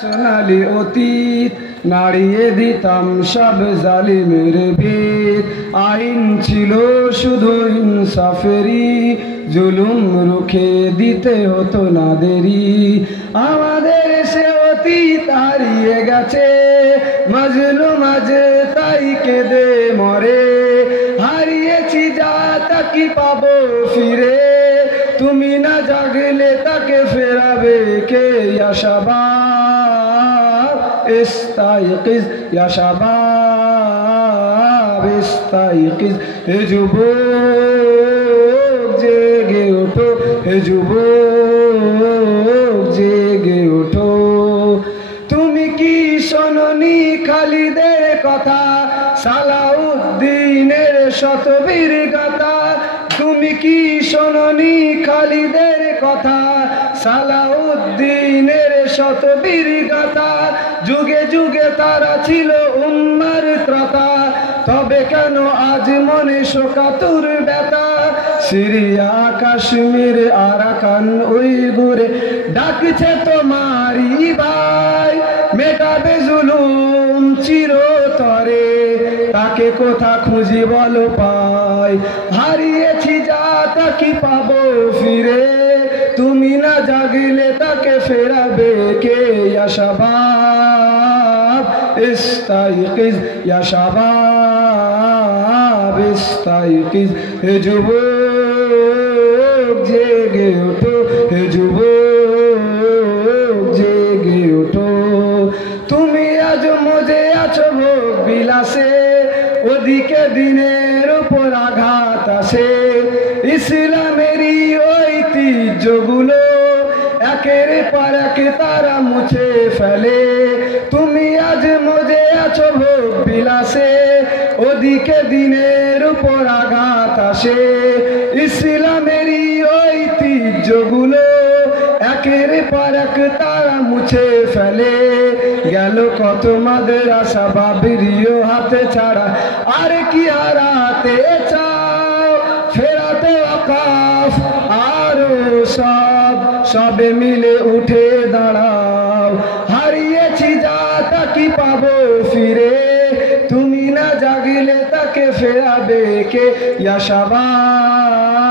সোনালি অতীত নাড়িয়ে দিতাম সব জালিমের ভিত। আইন ছিল শুধু ইনসাফেরই, জুলুম রুখে দিতে হতো না দেরি। আমাদের সে অতীত হারিয়ে গেছে, মজলুম আজ তাই কেঁদে মরে। হারিয়েছি যা তা কি পাবো ফিরে, তুমি না জাগলে তাকে ফেরাবে কে? ইয়া শাবাব ইস্তাইকিজ, ইয়া শাবাব ইস্তাইকিজ। হে যুবক জেগে ওঠো, হে যুবক জেগে ওঠো। তুমি কি শোনোনি খালিদের কথা, সালাউদ্দিনের শতবীর গাথা? তুমি কি শোনোনি খালিদের কথা, সালাউদ্দিনের শতবীর গাথা? যুগে যুগে তারা ছিল উম্মার ত্রাতা, তবে কেন আজ মনে শোকাতুর ব্যথা? সিরিয়া কাশ্মীর আরাকান উইগুরে ডাকছে তোমারই ভাই, মেটাবে জুলুম চিরতরে, তাকে কোথা খুঁজি বলো পাই? হারিয়েছি যা তা কি পাবো ফিরে, তুমি না জাগলে তাকে ফেরাবে কে? ইয়া শাবাব ইস্তাইকিজ, ইয়া শাবাব ইস্তাইকিজ। হে যুবক জেগে ওঠো, হে যুবক জেগে ওঠো। তুমি আজ মজে আছো ভোগ বিলাসে, ওদিকে দিনের উপর আঘাত আসে। ইসলামেরই ঐতিহ্যগুলো একের পর এক তারা মুছে ফেলে। তুমি আজ মজে আছো ভোগ বিলাসে, ওদিকে দিনের উপর আঘাত আসে। ইসলামেরই ঐতিহ্যগুলো একের পর এক তারা মুছে ফেলে। গেল কত মাদ্রাসা বাবরিও হাতে ছাড়া, আর কি হারাতে চাও? ফেরাতে ওয়াকাফ আরো সব, সবে মিলে উঠে দাঁড়াও। হারিয়েছি যা তা কি পাবো ফিরে, তুমি না জাগলে তাকে ফেরাবে কে? ইয়া শাবাব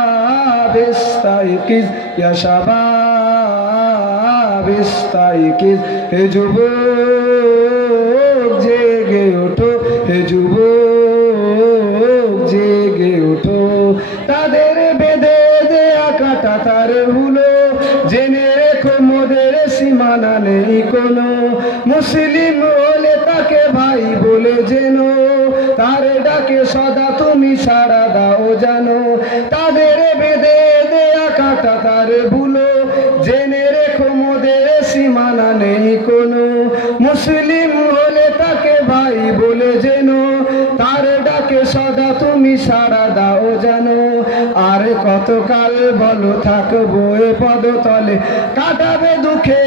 ইস্তাইকিজ, ইয়া শাবাব ইস্তাইকিজ। হে যুবক জেগে ওঠো, হে যুবক জেগে ওঠো। তাদের বেঁধে দেয়া কাটা তার হুলো, জেনে রেখো মোদের সীমানা নেই কোনো। মুসলিম হলে তাকে ভাই বলে যেন, তার ডাকে সদা তুমি সাড়া দাও জানো। তাদের বেঁধে দেয়া কাটা তার ভুলো, জেনে রেখো মোদের সীমানা নেই কোনো। মুসলিম হলে তাকে ভাই বলে যেন, তার ডাকে সদা তুমি সাড়া দাও জানো। আর কতকাল বলো থাকবো এ পদতলে, কাটাবে দুঃখে